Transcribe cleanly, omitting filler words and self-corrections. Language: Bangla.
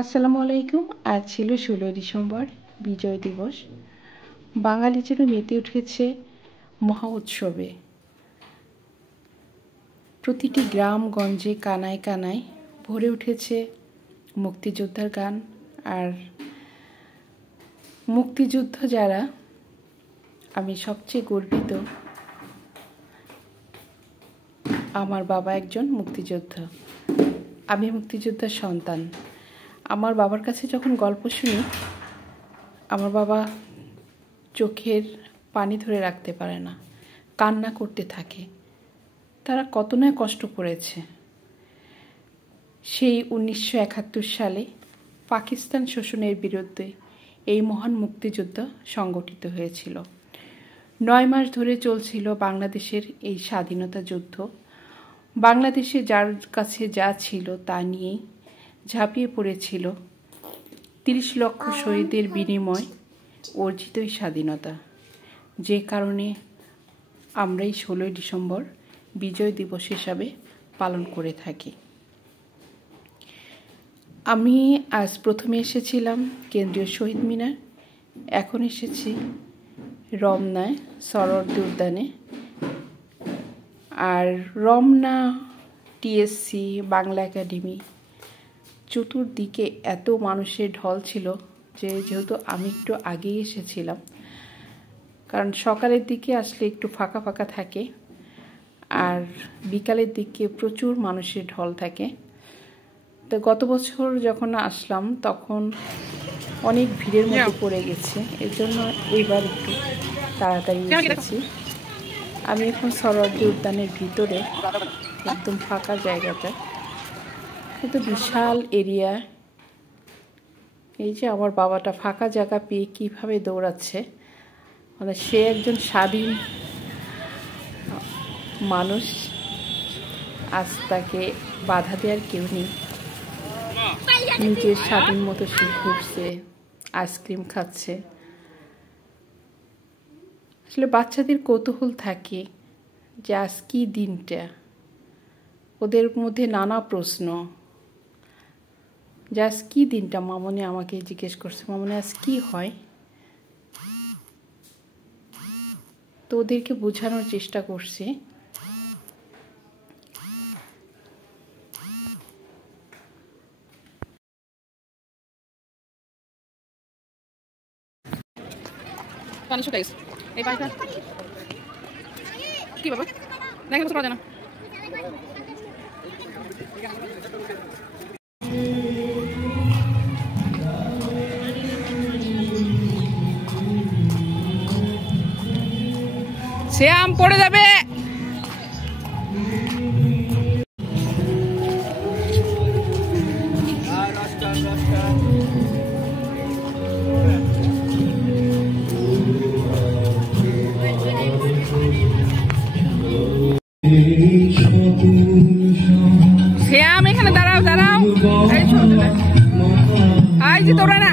আসসালামু আলাইকুম। আজ ছিল 16 ডিসেম্বর, বিজয় দিবস। বাঙালি যেন মেতে উঠেছে মহা উৎসবে। প্রতিটি গ্রাম গঞ্জে কানায় কানায় ভরে উঠেছে মুক্তিযোদ্ধার গান। আর মুক্তিযুদ্ধ যারা, আমি সবচেয়ে গর্বিত, আমার বাবা একজন মুক্তিযোদ্ধা, আমি মুক্তিযোদ্ধার সন্তান। আমার বাবার কাছে যখন গল্প শুনি, আমার বাবা চোখের পানি ধরে রাখতে পারে না, কান্না করতে থাকে। তারা কত না কষ্ট করেছে। সেই 1971 সালে পাকিস্তান শোষণের বিরুদ্ধে এই মহান মুক্তিযুদ্ধ সংগঠিত হয়েছিল। 9 মাস ধরে চলছিল বাংলাদেশের এই স্বাধীনতা যুদ্ধ। বাংলাদেশে যার কাছে যা ছিল তা নিয়েই ঝাঁপিয়ে পড়েছিল 30 লক্ষ শহীদের বিনিময় অর্জিত স্বাধীনতা। যে কারণে আমরা এই 16 ডিসেম্বর বিজয় দিবস হিসাবে পালন করে থাকি। আমি আজ প্রথমে এসেছিলাম কেন্দ্রীয় শহীদ মিনার, এখন এসেছি রমনায় সরোয়ার্দী উদ্যানে। আর রমনা, টিএসসি, বাংলা একাডেমি, চতুর্দিকে এত মানুষের ঢল ছিল যে যেহেতু আমি একটু আগেই এসেছিলাম, কারণ সকালের দিকে আসলে একটু ফাঁকা ফাঁকা থাকে আর বিকালের দিকে প্রচুর মানুষের ঢল থাকে। তো গত বছর যখন আসলাম তখন অনেক ভিড়ের মধ্যে পড়ে গেছে, এর জন্য এইবার একটু তাড়াতাড়ি এসেছি। আমি এখন সরোয়ার্দী উদ্যানের ভিতরে, একদম ফাঁকা জায়গাটা, কিন্তু বিশাল এরিয়া। এই যে আমার বাবাটা ফাঁকা জায়গা পেয়ে কীভাবে দৌড়াচ্ছে, মানে সে একজন স্বাধীন মানুষ, আজ তাকে বাধা দেওয়ার কেউ নেই। নিজের স্বাধীন মতো সে ঘুরছে, আইসক্রিম খাচ্ছে। আসলে বাচ্চাদের কৌতূহল থাকে যে আজ কী দিনটা, ওদের মধ্যে নানা প্রশ্ন যে আজ কী দিনটা। মামনি আমাকে জিজ্ঞেস করছে, মামনি আজ কী হয়? তো ওদেরকে বোঝানোর চেষ্টা করছি। কি বাবা দেখে বুঝতে পারা যায় না। সে আম পড়ে যাবে। শ্যাম এখানে দাঁড়াও দাঁড়াও, এই যে তোরা না